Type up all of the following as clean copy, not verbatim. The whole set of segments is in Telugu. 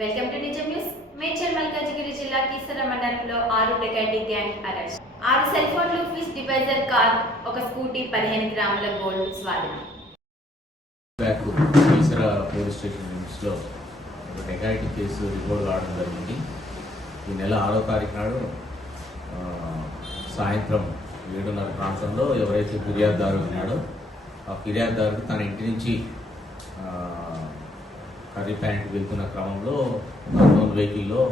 వెల్కమ్ టు నిజం న్యూస్. మేడ్చల్ మల్కాజిగిరి జిల్లా కీసర మండలంలో 6 డెకాయిటీ గ్యాంగ్ అరెస్ట్. 6 సెల్ ఫోన్లు, ఫిష్ డివైజర్ కార్, ఒక స్కూటీ, 15 గ్రాముల గోల్డ్ స్వాధీనం. కీసర పోలీస్ స్టేషన్ లిమిట్స్లో ఒక డెకాయిటీ కేసు రిపోర్ట్ కావడం జరిగింది. ఈ నెల 6వ తారీఖు నాడు సాయంత్రం 7:30 ప్రాంతంలో ఎవరైతే ఫిర్యాదుదారు ఉన్నాడో ఆ ఫిర్యాదుదారుడు తన ఇంటి నుంచి కర్రీ ప్యాంట్ వెళ్తున్న క్రమంలో అన్నోన్ వెహికల్లో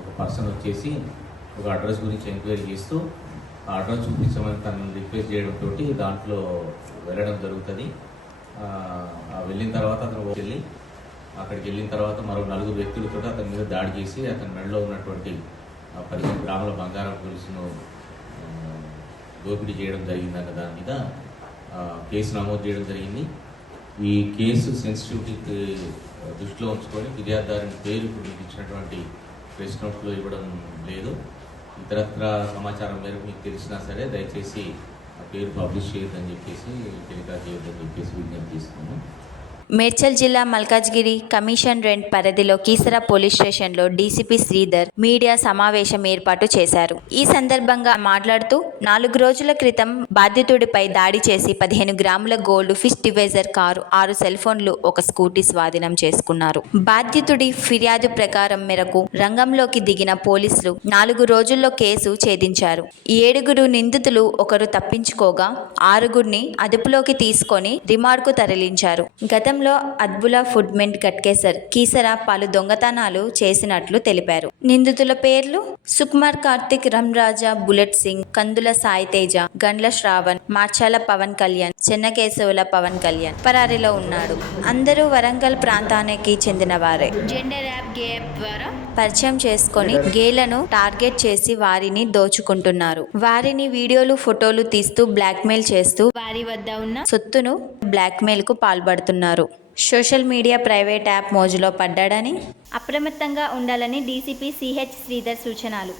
ఒక పర్సన్ వచ్చేసి ఒక అడ్రస్ గురించి ఎంక్వైరీ చేస్తూ ఆ అడ్రస్ చూపించమని తనను రిక్వెస్ట్ చేయడంతో దాంట్లో వెళ్ళడం జరుగుతుంది. వెళ్ళిన తర్వాత అతను అక్కడికి వెళ్ళిన తర్వాత మరో 4 వ్యక్తులతో అతని మీద దాడి చేసి అతని మెడలో ఉన్నటువంటి 15 గ్రాముల బంగారం గొలుసును దోపిడీ చేయడం జరిగిందన్న దాని మీద కేసు నమోదు చేయడం జరిగింది. ఈ కేసు సెన్సిటివిటీ దృష్టిలో ఉంచుకొని ఫిర్యాదుదారుని పేరు ఇప్పుడు మీకు ఇచ్చినటువంటి ప్రెస్ నోట్లో ఇవ్వడం లేదు. ఇతరత్ర సమాచారం మేరకు మీకు తెలిసినా సరే దయచేసి ఆ పేరు పబ్లిష్ చేయొద్దని చెప్పేసి టెలికాస్ట్ చేయొద్దని చెప్పేసి విజ్ఞప్తి చేస్తున్నాను. మేడ్చల్ జిల్లా మల్కాజ్గిరి కమిషన్ రెంట్ పరిధిలో కీసర పోలీస్ స్టేషన్లో డీసీపీ శ్రీధర్ మీడియా సమావేశం ఏర్పాటు చేశారు. ఈ సందర్భంగా మాట్లాడుతూ 4 రోజుల క్రితం బాధితుడిపై దాడి చేసి 15 గ్రాముల gold, fish divisor car, 6 cell ఫోన్లు, ఒక స్కూటీ స్వాధీనం చేసుకున్నారు. బాధితుడి ఫిర్యాదు ప్రకారం మేరకు రంగంలోకి దిగిన పోలీసులు 4 రోజుల్లో కేసు ఛేదించారు. 7 నిందితులు ఒకరు తప్పించుకోగా 6 అదుపులోకి తీసుకొని రిమాండ్కు తరలించారు. గతంలో అద్బులా ఫుడ్మెంట్ గట్కేసర్ కీసర పలు దొంగతనాలు చేసినట్లు తెలిపారు. నిందితుల పేర్లు సుకుమార్ కార్తిక్, రమ్రాజా, బుల్లెట్ సింగ్, కందుల సాయి తేజ, గండ్ల శ్రావణ్, మార్చాల పవన్ కళ్యాణ్, చెన్నకేశవుల పవన్ కళ్యాణ్ పరారీలో ఉన్నాడు. అందరూ వరంగల్ ప్రాంతానికి చెందిన వారే. జెండర్ యాప్ గే యాప్ ద్వారా పరిచయం చేసుకొని గేలను టార్గెట్ చేసి వారిని దోచుకుంటున్నారు. వారిని వీడియోలు, ఫోటోలు తీస్తూ బ్లాక్మెయిల్ చేస్తూ వారి వద్ద ఉన్న సొత్తును బ్లాక్మెయిల్ కు పాల్పడుతున్నారు. సోషల్ మీడియా ప్రైవేట్ యాప్ మోజులో పడ్డాడని అప్రమత్తంగా ఉండాలని డీసీపీ సిహెచ్ శ్రీధర్ సూచనలు.